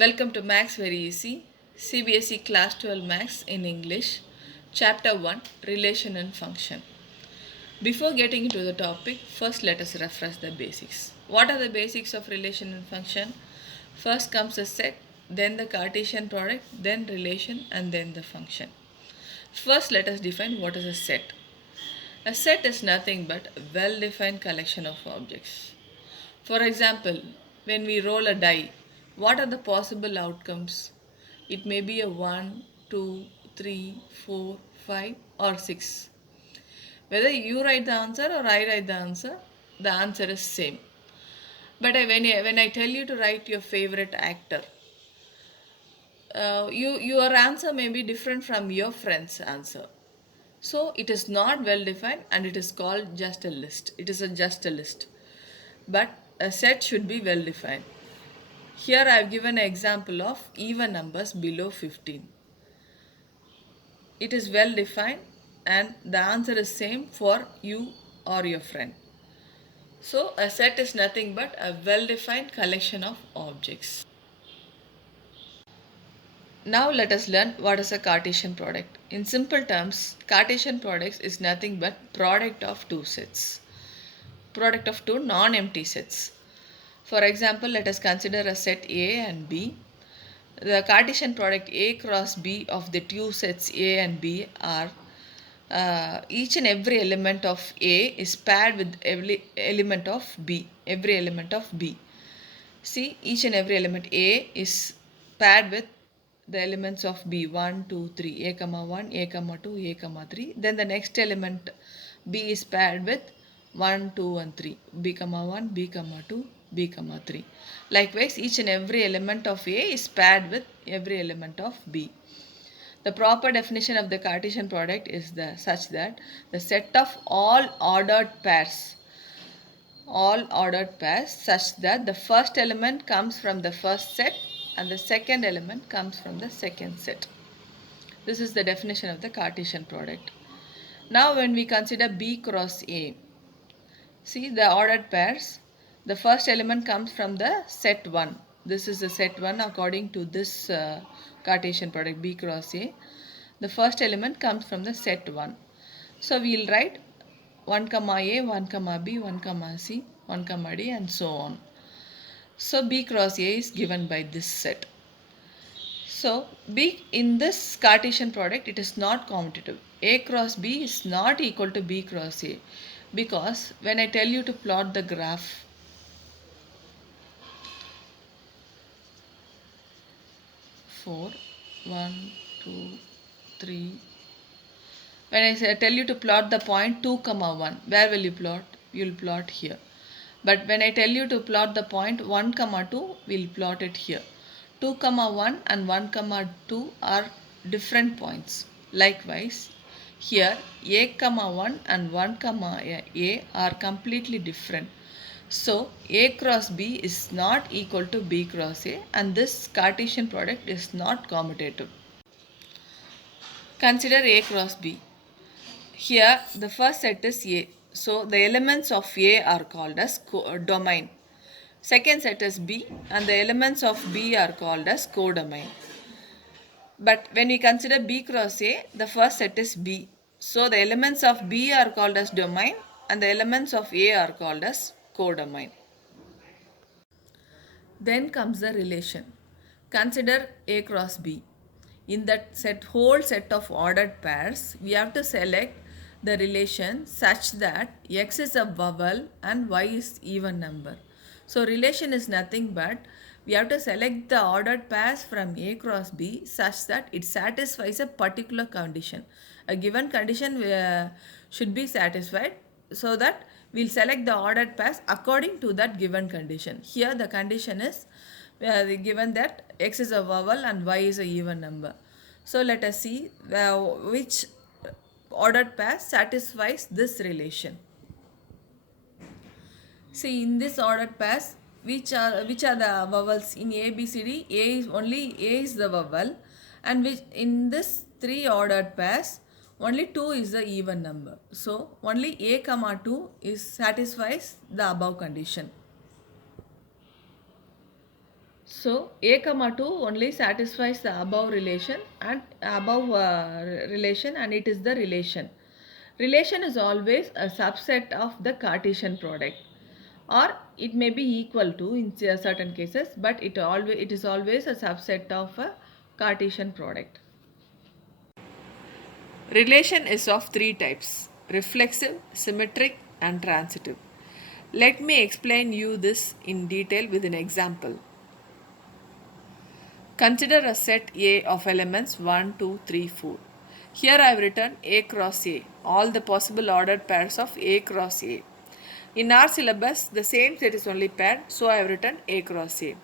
Welcome to Max Very Easy, CBSE Class 12 Max in English, Chapter 1 Relation and Function. Before getting into the topic, first let us refresh the basics. What are the basics of relation and function? First comes the set, then the Cartesian product, then relation, and then the function. First, let us define what is a set. A set is nothing but a well defined collection of objects. For example, when we roll a die, what are the possible outcomes? It may be a 1, 2, 3, 4, 5, or 6. Whether you write the answer or I write the answer is same. But when I tell you to write your favorite actor, your answer may be different from your friend's answer. So it is not well defined and it is called just a list. It is just a list. But a set should be well defined. Here I have given an example of even numbers below 15. It is well defined and the answer is same for you or your friend. So a set is nothing but a well defined collection of objects. Now let us learn what is a Cartesian product. In simple terms, Cartesian products is nothing but product of two sets. Product of two non-empty sets. For example, let us consider a set A and B. The Cartesian product A cross B of the two sets A and B are each and every element of A is paired with every element of B. Every element of B. See, each and every element A is paired with the elements of B 1, 2, 3, A comma 1, A comma 2, A comma 3. Then the next element B is paired with 1, 2 and 3, B comma 1, B comma 2, B comma 3. Likewise, each and every element of A is paired with every element of B. The proper definition of the Cartesian product is such that the set of all ordered pairs such that the first element comes from the first set and the second element comes from the second set. This is the definition of the Cartesian product. Now when we consider B cross A, see the ordered pairs, the first element comes from the set 1. This is the set 1 according to this Cartesian product B cross A. The first element comes from the set 1. So we will write 1 comma A, 1 comma B, 1 comma C, 1 comma D and so on. So B cross A is given by this set. So B in this Cartesian product it is not commutative. A cross B is not equal to B cross A because when I tell you to plot the graph, four, 1, 2, 3. When I tell you to plot the point 2 comma 1, where will you plot? You will plot here. But when I tell you to plot the point 1 comma 2, we will plot it here. 2 comma 1 and 1 comma 2 are different points. Likewise, here A comma 1 and 1 comma A are completely different. So A cross B is not equal to B cross A and this Cartesian product is not commutative. Consider A cross B. Here the first set is A. So the elements of A are called as domain. Second set is B and the elements of B are called as codomain. But when we consider B cross A, the first set is B. So the elements of B are called as domain and the elements of A are called as codomain. Then comes the relation. Consider A cross B. In that whole set of ordered pairs, we have to select the relation such that X is a vowel and Y is even number. So relation is nothing but we have to select the ordered pairs from A cross B such that it satisfies a particular condition. A given condition should be satisfied so that we'll select the ordered pairs according to that given condition. Here the condition is given that X is a vowel and Y is a even number. So let us see which ordered pair satisfies this relation. See in this ordered pairs, which are the vowels in A, B, C, D? A is the vowel, and which in this three ordered pairs, only 2 is the even number. So only A comma 2 satisfies the above condition. So a comma 2 only satisfies the above relation and it is the relation. Relation is always a subset of the Cartesian product, or it may be equal to in certain cases, but it is always a subset of a Cartesian product. Relation is of three types: reflexive, symmetric and transitive. Let me explain you this in detail with an example. Consider a set A of elements 1, 2, 3, 4. Here I have written A cross A, all the possible ordered pairs of A cross A. In our syllabus, the same set is only paired, so I have written A cross A.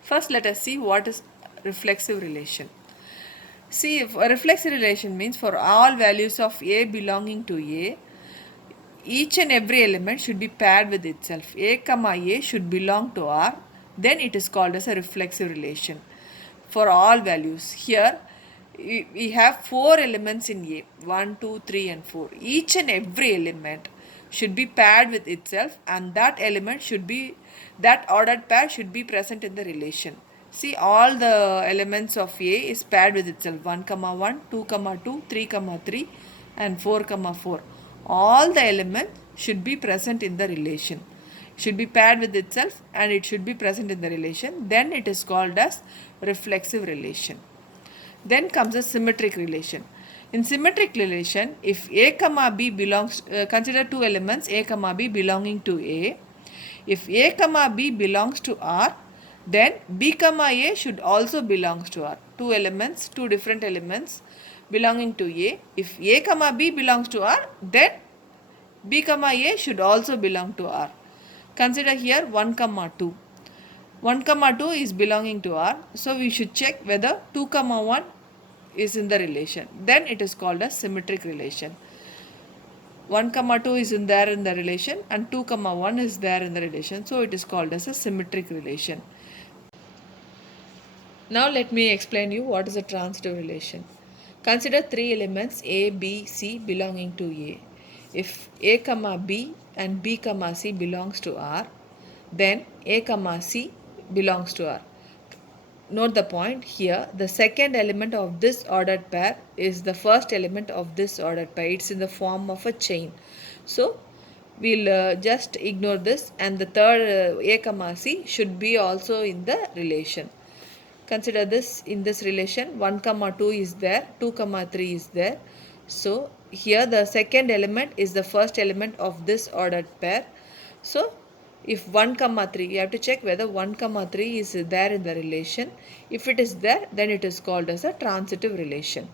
First, let us see what is reflexive relation. See, if a reflexive relation means for all values of A belonging to A, each and every element should be paired with itself. A comma A should belong to R, then it is called as a reflexive relation for all values. Here we have 4 elements in A, 1, 2, 3 and 4. Each and every element should be paired with itself, and that ordered pair should be present in the relation. See, all the elements of A is paired with itself: 1, 1, 2, 2, 3, 3 and 4, 4. All the elements should be present in the relation. Should be paired with itself and it should be present in the relation. Then it is called as reflexive relation. Then comes a symmetric relation. In symmetric relation, if A comma B belongs, consider two elements A comma B belonging to A. If A comma B belongs to R, then B comma A should also belongs to R. Two different elements belonging to A. If A comma B belongs to R, then B comma A should also belong to R. Consider here 1 comma 2. 1 comma 2 is belonging to R. So we should check whether 2 comma 1 is in the relation. Then it is called a symmetric relation. 1 comma 2 is there in the relation and 2 comma 1 is there in the relation. So it is called as a symmetric relation. Now let me explain you what is a transitive relation. Consider three elements A, B, C belonging to A. If A comma B and B comma C belongs to R, then A comma C belongs to R. Note the point here. The second element of this ordered pair is the first element of this ordered pair. It's in the form of a chain. So we'll just ignore this, and the third A comma C should be also in the relation. Consider this in this relation 1 comma 2 is there, 2 comma 3 is there. So here the second element is the first element of this ordered pair. So if 1 comma 3, you have to check whether 1 comma 3 is there in the relation. If it is there, then it is called as a transitive relation.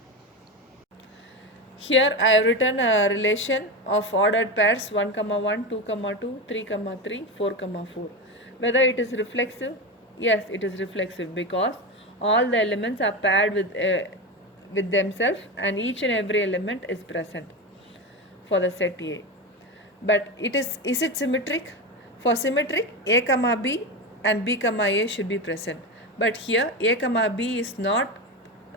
Here I have written a relation of ordered pairs 1 comma 1, 2 comma 2, 3 comma 3, 4 comma 4. Whether it is reflexive? Yes, it is reflexive because all the elements are paired with themselves and each and every element is present for the set A. But is it symmetric? For symmetric, A comma B and B comma A should be present. But here A comma B is not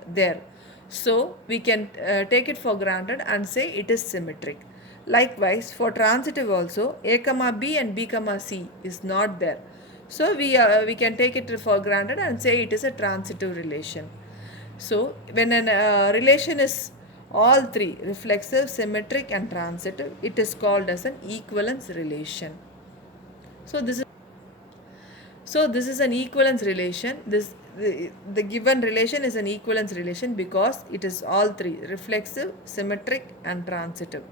there. So we can take it for granted and say it is symmetric. Likewise, for transitive also, A comma B and B comma C is not there. So we can take it for granted and say it is a transitive relation. So when a relation is all three, reflexive, symmetric and transitive, it is called as an equivalence relation. So this is an equivalence relation. The given relation is an equivalence relation because it is all three: reflexive, symmetric and transitive.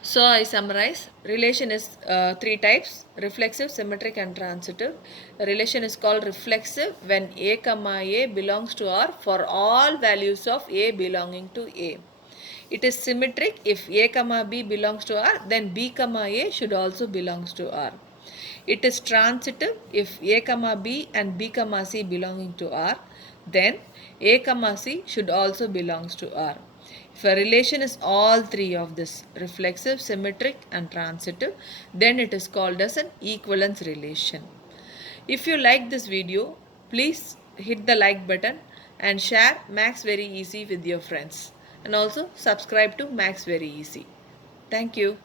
So I summarize. Relation is three types: reflexive, symmetric and transitive. The relation is called reflexive when A comma A belongs to R for all values of A belonging to A. It is symmetric if A comma B belongs to R, then B comma A should also belongs to R. It is transitive if A comma B and B comma C belonging to R, then A comma C should also belongs to R. If a relation is all three of this, reflexive, symmetric and transitive, then it is called as an equivalence relation. If you like this video, please hit the like button and share Maths Very Easy with your friends. And also subscribe to Maths Very Easy. Thank you.